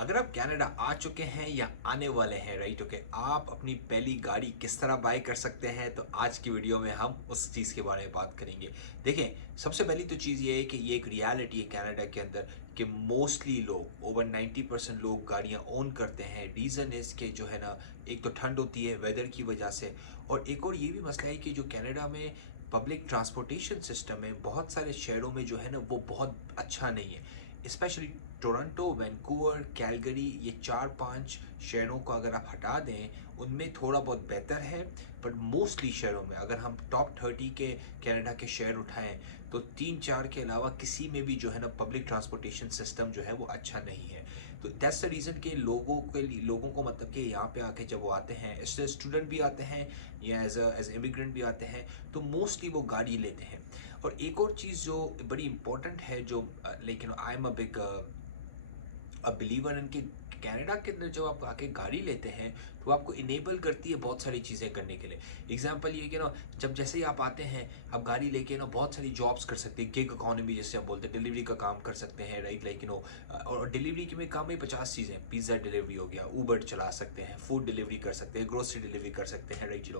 अगर आप कनाडा आ चुके हैं या आने वाले हैं, राइट, ओके, आप अपनी पहली गाड़ी किस तरह बाय कर सकते हैं, तो आज की वीडियो में हम उस चीज़ के बारे में बात करेंगे। देखें, सबसे पहली तो चीज़ ये है कि ये एक रियलिटी है कनाडा के अंदर कि मोस्टली लोग, ओवर 90% लोग गाड़ियाँ ओन करते हैं। रीज़न इसके जो है ना, एक तो ठंड होती है वेदर की वजह से, और एक और ये भी मसला है कि जो कनाडा में पब्लिक ट्रांसपोर्टेशन सिस्टम है बहुत सारे शहरों में जो है ना वो बहुत अच्छा नहीं है। स्पेशली टोरंटो, वैंकूवर, कैलगरी, ये 4-5 शहरों को अगर आप हटा दें, उनमें थोड़ा बहुत बेहतर है। बट मोस्टली शहरों में अगर हम टॉप 30 के कनाडा के शहर उठाएं, तो 3-4 के अलावा किसी में भी जो है ना पब्लिक ट्रांसपोर्टेशन सिस्टम जो है वो अच्छा नहीं है। तो दैट्स द रीज़न कि लोगों को मतलब कि यहाँ पे आके जब वो आते हैं, इससे स्टूडेंट भी आते हैं या एज इमिग्रेंट भी आते हैं, तो मोस्टली वो गाड़ी लेते हैं। और एक और चीज़ जो बड़ी इंपॉर्टेंट है, जो लेकिन I am a big believer in कि कनाडा के अंदर जब आप आके गाड़ी लेते हैं तो आपको इनेबल करती है बहुत सारी चीज़ें करने के लिए। एग्जांपल ये कि ना, जब जैसे ही आप आते हैं, आप गाड़ी लेके ना बहुत सारी जॉब्स कर सकते हैं, गिग इकोनॉमी जिससे हम बोलते हैं, डिलीवरी का काम कर सकते हैं, राइट, लाइक और डिलीवरी के में काम में 50 चीज़ें, पिज़्ज़ा डिलीवरी हो गया, ऊबर चला सकते हैं, फूड डिलीवरी कर सकते हैं, ग्रोसरी डिलीवरी कर सकते हैं, राइट,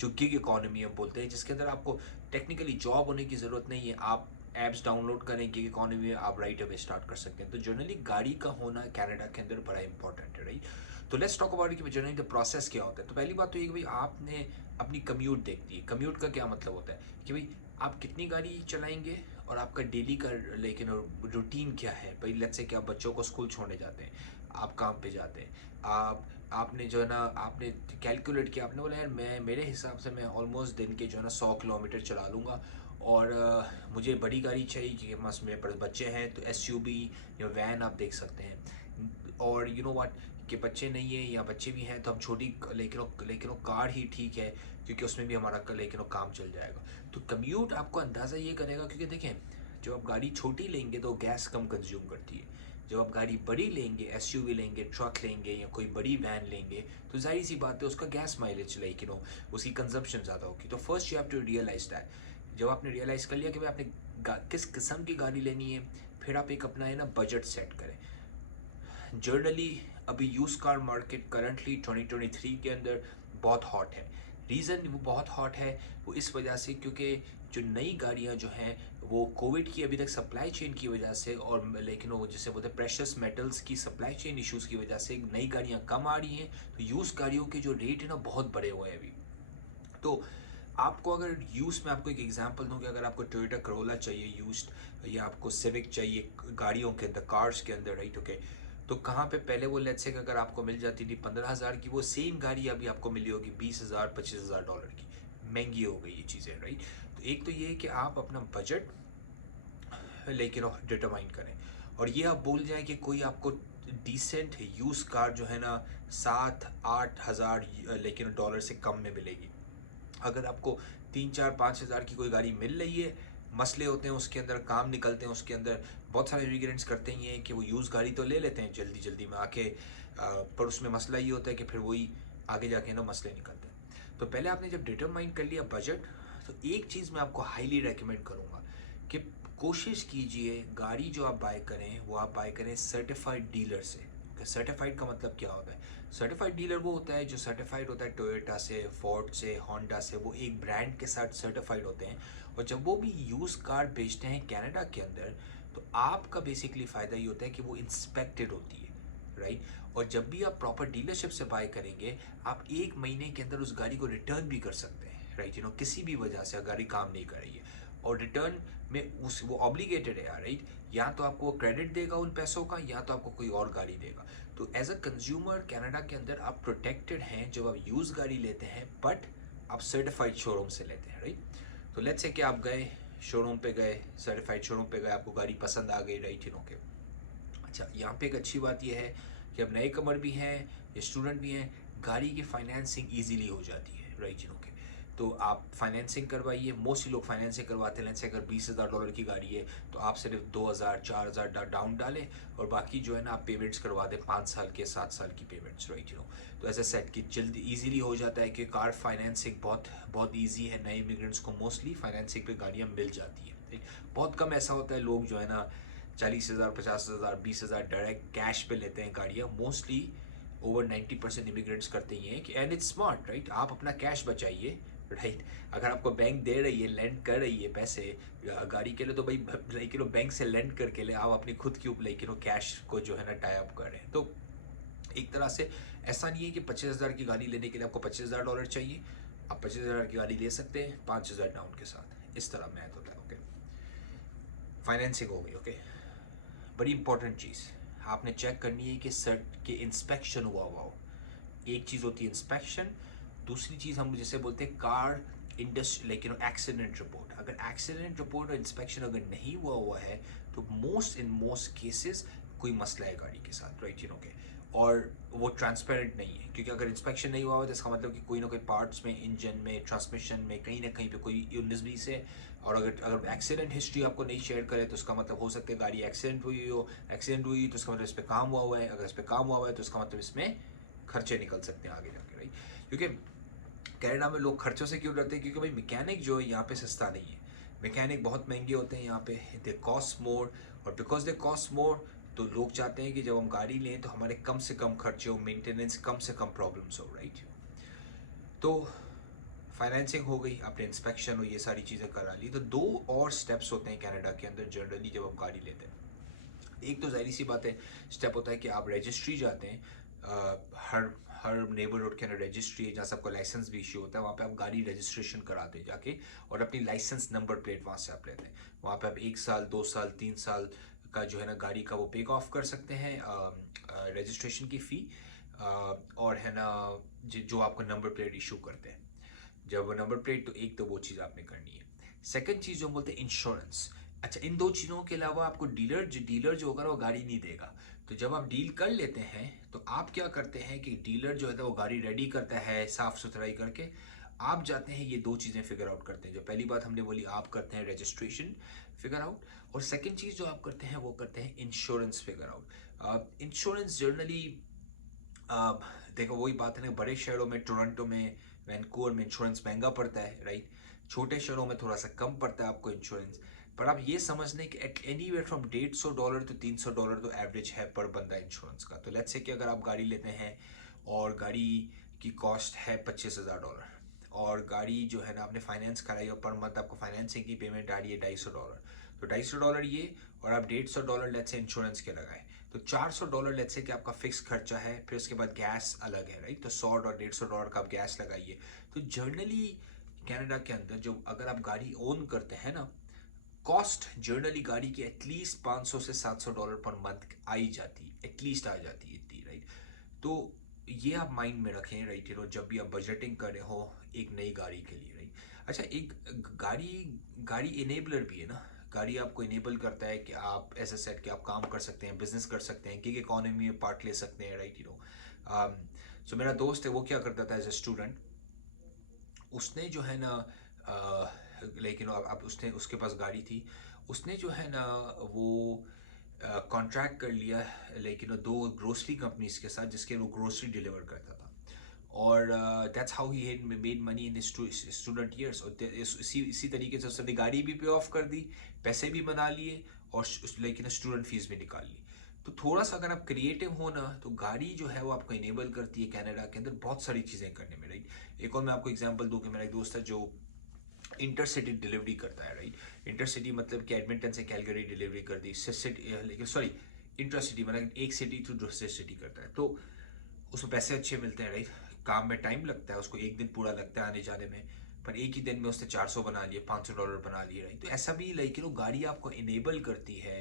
जो गिग इकोनॉमी हम बोलते हैं, जिसके अंदर आपको टेक्निकली जॉब होने की ज़रूरत नहीं है। आप ऐप्स डाउनलोड करें, गिग इकोनॉमी में आप राइट अवे स्टार्ट कर सकते हैं। तो जनरली गाड़ी का होना कनाडा के अंदर बड़ा इंपॉर्टेंट है, राइट। तो लेट्स टॉक अबाउट कि जनरली द प्रोसेस क्या होता है। तो पहली बात तो ये कि भाई आपने अपनी कम्यूट देखती है। कम्यूट का क्या मतलब होता है कि भाई आप कितनी गाड़ी चलाएंगे और आपका डेली का लेकिन रूटीन क्या है। भाई लेट्स से कि आप बच्चों को स्कूल छोड़ने जाते हैं, आप काम पे जाते हैं, आप आपने जो है ना आपने कैलकुलेट किया, आपने बोला यार मैं मेरे हिसाब से मैं ऑलमोस्ट दिन के जो है ना 100 किलोमीटर चला लूँगा, और मुझे बड़ी गाड़ी चाहिए क्योंकि पास मेरे पास बच्चे हैं, तो एसयूवी या वैन आप देख सकते हैं। और यू नो व्हाट, कि बच्चे नहीं है या बच्चे भी हैं तो हम छोटी लेकिन वो कार ही ठीक है, क्योंकि उसमें भी हमारा लेकिन वो काम चल जाएगा। तो कम्यूट आपको अंदाज़ा ये करेगा, क्योंकि देखें, जब आप गाड़ी छोटी लेंगे तो गैस कम कंज्यूम करती है। जब आप गाड़ी बड़ी लेंगे, एसयूवी लेंगे, ट्रक लेंगे या कोई बड़ी वैन लेंगे, तो जाहिर सी बात है उसका गैस माइलेज लेकिन उसकी कंजम्पशन ज़्यादा होगी। तो first you have to realise that. जब आपने रियलाइज़ कर लिया कि भाई आपने किस किस्म की गाड़ी लेनी है, फिर आप एक अपना है ना बजट सेट करें। जनरली अभी यूज़ कार मार्केट करंटली 2023 के अंदर बहुत हॉट है। रीज़न वो बहुत हॉट है वो इस वजह से क्योंकि जो नई गाड़ियां जो हैं वो कोविड की अभी तक सप्लाई चेन की वजह से, और लेकिन वो जिसे बोलते हैं प्रेशस मेटल्स की सप्लाई चेन इश्यूज़ की वजह से नई गाड़ियां कम आ रही हैं। तो यूज़ गाड़ियों के जो रेट है ना बहुत बड़े हुए हैं अभी। तो आपको अगर यूज़ में आपको एक एग्जांपल दूं कि अगर आपको टोयोटा करोला चाहिए यूज्ड, या आपको सिविक चाहिए गाड़ियों के अंदर, कार्स के अंदर, राइट, ओके, तो कहाँ पे पहले वो लेट्स से कि अगर आपको मिल जाती थी 15,000 की, वो सेम गाड़ी अभी आपको मिली होगी 20,000 $25,000 की। महंगी हो गई ये चीज़ें, राइट। तो एक तो ये है कि आप अपना बजट लेकिन डिटरमाइन करें, और ये आप भूल जाएं कि कोई आपको डिसेंट यूज कार जो है ना 7-8 हज़ार लेकिन डॉलर से कम में मिलेगी। अगर आपको 3-4-5 हज़ार की कोई गाड़ी मिल रही है, मसले होते हैं उसके अंदर, काम निकलते हैं उसके अंदर। बहुत सारे इमिग्रेंट्स करते ही हैं कि वो यूज़ गाड़ी तो ले लेते हैं जल्दी जल्दी में आके, पर उसमें मसला ये होता है कि फिर वही आगे जाके ना मसले निकलते हैं। तो पहले आपने जब डिटरमाइन कर लिया बजट, तो एक चीज़ मैं आपको हाईली रेकमेंड करूँगा कि कोशिश कीजिए गाड़ी जो आप बाय करें वो आप बाय करें सर्टिफाइड डीलर से। सर्टिफाइड का मतलब क्या होता है? सर्टिफाइड डीलर वो होता है जो सर्टिफाइड होता है टोयोटा से, फोर्ड से, होंडा से, वो एक ब्रांड के साथ सर्टिफाइड होते हैं। और जब वो भी यूज़ कार बेचते हैं कनाडा के अंदर, तो आपका बेसिकली फ़ायदा ये होता है कि वो इंस्पेक्टेड होती है, राइट। और जब भी आप प्रॉपर डीलरशिप से बाय करेंगे, आप 1 महीने के अंदर उस गाड़ी को रिटर्न भी कर सकते हैं, राइट, किसी भी वजह से गाड़ी काम नहीं कर रही है, और रिटर्न में उस वो ऑब्लिगेटेड है, राइट। या तो आपको क्रेडिट देगा उन पैसों का, या तो आपको कोई और गाड़ी देगा। तो एज अ कंज्यूमर कनाडा के अंदर आप प्रोटेक्टेड हैं जब आप यूज़ गाड़ी लेते हैं, बट आप सर्टिफाइड शोरूम से लेते हैं, राइट। तो लेट्स से कि आप गए शोरूम पे, गए सर्टिफाइड शोरूम पे गए, आपको गाड़ी पसंद आ गई, राइट, के। अच्छा, यहाँ पे एक अच्छी बात यह है कि अब नए कमर भी हैं या स्टूडेंट भी हैं, गाड़ी की फाइनेंसिंग ईजीली हो जाती है, राइट, के। तो आप फाइनेंसिंग करवाइए। मोस्टली लोग फाइनेंसिंग करवाते हैं। जैसे अगर $20,000 की गाड़ी है तो आप सिर्फ 2,000-4,000 डाउन डालें, और बाकी जो है ना आप पेमेंट्स करवा दें, 5 साल के 7 साल की पेमेंट्स, राइट, तो ऐसा सेट की जल्दी ईजिली हो जाता है कि कार फाइनेंसिंग बहुत बहुत ईजी है। नए इमिग्रेंट्स को मोस्टली फाइनेंसिंग पे गाड़ियाँ मिल जाती है, राइट। बहुत कम ऐसा होता है लोग जो है ना 40,000, 50,000, 20,000 डायरेक्ट कैश पे लेते हैं गाड़ियाँ मोस्टली। ओवर 90% इमिग्रेंट्स करते ही हैं कि एंड इट्स स्मार्ट राइट, आप अपना कैश बचाइए राइट। अगर आपको बैंक दे रही है, लेंड कर रही है पैसे गाड़ी के लिए, तो भाई लाइक बैंक से लेंड करके ले, आप अपनी खुद की लाइक कैश को जो है ना टाई अप कर रहे हैं। तो एक तरह से ऐसा नहीं है कि 25,000 की गाड़ी लेने के लिए आपको $25,000 चाहिए, आप 25,000 की गाड़ी ले सकते हैं 5,000 डाउन के साथ, इस तरह मैथ होता है। ओके, फाइनेंसिंग हो गई। ओके, बड़ी इंपॉर्टेंट चीज़ आपने चेक करनी है कि सर्ट के इंस्पेक्शन हुआ हो। एक चीज़ होती है इंस्पेक्शन, दूसरी चीज़ हम जैसे बोलते हैं car industry like accident report. अगर एक्सीडेंट रिपोर्ट और इंस्पेक्शन अगर नहीं हुआ है तो मोस्ट केसेस कोई मसला है गाड़ी के साथ राइट के, और वो ट्रांसपेरेंट नहीं है। क्योंकि अगर इंस्पेक्शन नहीं हुआ हो तो इसका मतलब कि कोई ना कोई पार्ट्स में, इंजन में, ट्रांसमिशन में कहीं ना कहीं पे कोई 19-20 है। और अगर एक्सीडेंट हिस्ट्री आपको नहीं शेयर करे तो उसका मतलब हो सकता है गाड़ी एक्सीडेंट हुई हो, एक्सीडेंट हुई तो उसका मतलब इस पर काम हुआ है, अगर इस पर काम हुआ है तो उसका मतलब इसमें खर्चे निकल सकते हैं आगे जाके राइट। क्योंकि कनाडा में लोग खर्चों से क्यों डरते हैं, क्योंकि भाई मैकेनिक जो है यहाँ पे सस्ता नहीं है, मैकेनिक बहुत महंगे होते हैं यहाँ पे, दे कॉस्ट मोर, और बिकॉज दे कॉस्ट मोर तो लोग चाहते हैं कि जब हम गाड़ी लें तो हमारे कम से कम खर्चे हो, मेंटेनेंस कम से कम प्रॉब्लम्स हो राइट। तो फाइनेंसिंग हो गई, आपने इंस्पेक्शन और ये सारी चीज़ें करा ली। तो दो और स्टेप्स होते हैं कनाडा के अंदर जनरली जब आप गाड़ी लेते हैं। एक तो जाहिर सी बात है स्टेप होता है कि आप रजिस्ट्री जाते हैं, हर हर नेबरहुड के अंदर रजिस्ट्री है जहाँ से आपको लाइसेंस भी इशू होता है, वहाँ पे आप गाड़ी रजिस्ट्रेशन कराते हैं जाके, और अपनी लाइसेंस नंबर प्लेट वहाँ से आप लेते हैं। वहाँ पे आप 1 साल 2 साल 3 साल का जो है ना गाड़ी का वो पे ऑफ कर सकते हैं रजिस्ट्रेशन की फ़ी, और है ना जो आपको नंबर प्लेट इशू करते हैं जब नंबर प्लेट, तो एक तो वो चीज़ आपने करनी है। सेकंड चीज़ जो हम बोलते हैं इंश्योरेंस। अच्छा, इन दो चीज़ों के अलावा आपको डीलर जो होगा वो गाड़ी नहीं देगा। तो जब आप डील कर लेते हैं तो आप क्या करते हैं कि डीलर जो है वो गाड़ी रेडी करता है साफ़ सुथराई करके, आप जाते हैं ये दो चीज़ें फिगर आउट करते हैं। जो पहली बात हमने बोली आप करते हैं रजिस्ट्रेशन फिगर आउट, और सेकंड चीज़ जो आप करते हैं वो करते हैं insurance figure out. Insurance generally देखो वही बात है ना, बड़े शहरों में टोरंटो में, वैंकूवर में इंश्योरेंस महंगा पड़ता है राइट, छोटे शहरों में थोड़ा सा कम पड़ता है आपको इंश्योरेंस। पर आप ये समझने कि at anywhere from $150 to $300 तो एवरेज है पर बंदा इंश्योरेंस का। तो लेट्स से कि अगर आप गाड़ी लेते हैं और गाड़ी की कॉस्ट है $25,000, और गाड़ी जो है ना आपने फाइनेंस कराई और पर मंथ आपको फाइनेंसिंग की पेमेंट आ रही है $250, तो $250 ये, और आप $150 लेट्स से इंश्योरेंस के लगाए, तो $400 लेट्स से कि आपका फिक्स खर्चा है। फिर उसके बाद गैस अलग है राइट, तो $100 और $150 का आप गैस लगाइए। तो जर्नली कनाडा के अंदर जो अगर आप गाड़ी ओन करते हैं ना, कॉस्ट जर्नली गाड़ी की एटलीस्ट $500 से $700 पर मंथ आई जाती है, एटलीस्ट आ जाती है इतनी राइट। तो ये आप माइंड में रखें राइट, जब भी आप बजटिंग कर रहे हो एक नई गाड़ी के लिए राइट। अच्छा, एक गाड़ी गाड़ी इनेबलर भी है ना, गाड़ी आपको इनेबल करता है कि आप ऐसे सेट कि आप काम कर सकते हैं, बिजनेस कर सकते हैं, गिग इकोनॉमी में पार्ट ले सकते हैं राइट सो मेरा दोस्त है वो क्या करता था एज ए स्टूडेंट, उसने जो है ना लेकिन अब उसने उसके पास गाड़ी थी, उसने जो है ना वो कॉन्ट्रैक्ट कर लिया, लेकिन वो दो ग्रोसरी कंपनीज के साथ जिसके वो ग्रोसरी डिलीवर करता था, और that's how he had made money in student years. और इसी तरीके से उसने गाड़ी भी पे ऑफ कर दी, पैसे भी बना लिए, और लेकिन स्टूडेंट फीस भी निकाल ली। तो थोड़ा सा अगर आप क्रिएटिव हो ना तो गाड़ी जो है वो आपको इनेबल करती है कनाडा के अंदर बहुत सारी चीज़ें करने में राइट। एक और मैं आपको एग्जांपल दूं कि मेरा एक दोस्त है जो इंटरसिटी डिलीवरी करता है राइट। इंटरसिटी मतलब कि एडमिंटन से कैलगरी डिलीवरी कर दी, लेकिन सॉरी इंटरसिटी मतलब एक सिटी टू दूसरे सिटी करता है, तो उसमें पैसे अच्छे मिलते हैं राइट। काम में टाइम लगता है, उसको एक दिन पूरा लगता है आने जाने में, पर एक ही दिन में उसने 400 बना लिए, $500 बना लिए राइट। तो ऐसा भी लाइक गाड़ी आपको इनेबल करती है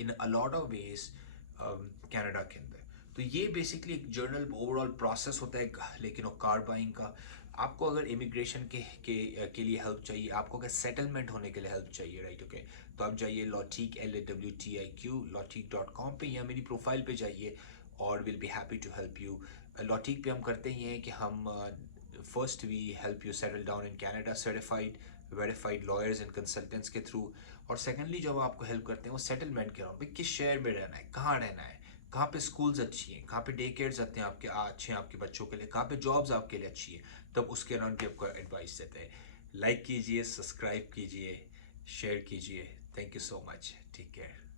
in a lot of ways Canada के अंदर। तो ये बेसिकली एक जर्नल ओवरऑल प्रोसेस होता है लेकिन वो कार बाइंग का। आपको अगर इमिग्रेशन के लिए हेल्प चाहिए, आपको अगर सेटलमेंट होने के लिए हेल्प चाहिए राइट ओके, तो आप जाइए लॉटिक LAWTIQ lawtik.com पे या मेरी प्रोफाइल पे जाइए और will be happy to help you. लॉटिक पे हम करते ही हैं कि हम first we help you settle down in Canada certified verified lawyers and consultants के थ्रू, और सेकेंडली जब आपको हेल्प करते हैं वो सेटलमेंट के राउंड, किस शहर में रहना है, कहाँ रहना है, कहाँ पे स्कूल्स अच्छी हैं, कहाँ पे डे केयर्स आते हैं आपके अच्छे हैं आपके बच्चों के लिए, कहाँ पे जॉब्स आपके लिए अच्छी है, तब उसके अराउंड भी आपको एडवाइस देते हैं। लाइक कीजिए, सब्सक्राइब कीजिए, शेयर कीजिए। Thank you so much, take care.